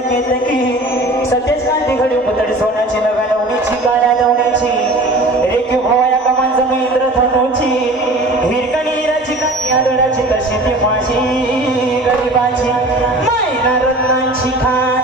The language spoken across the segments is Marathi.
केतकी सतेज कांती घडी पुतळी सोन्याची नव्या लवणीची काळ्या लवण्याची रेखीव भवाया कमान जमी इंद्रधनुची हिरकणी हिराची काळी आदळाची तशी ती माझी गरीबाची मैना रत्नांची खान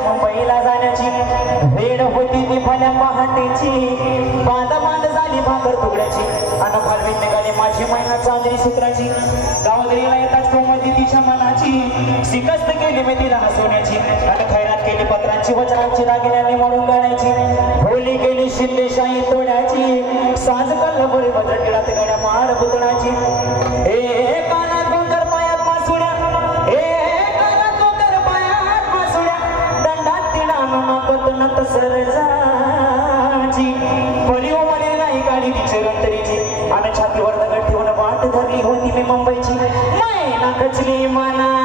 मुंबईला जाण्याची वेळ होती ती भल्या पहाटेची बांध बांध झाली भाकर तुकड्याची अन फालवीत निघाली माझी मैना चांदरी सूत्राची गावदरीला येताच कोमती तिच्या मनाची शिकस्त केली मी तिला हसवण्याची आणि खैरात केली पत्रांची वचनांची दागिन्यांनी म्हणून गाण्याची होली केली शिंदेशाही तोड्याची साज कल्ल बरी भद्र टिळात गड्या मार पुतळाची ए कानात गोंकर पायात मासुड्या सरजाची परिओ मध्ये नाही गाडी तिची रंतरीची आणि छातीवर दगड ठेवून वाट धरली होती मी मुंबईची मैना कचली मना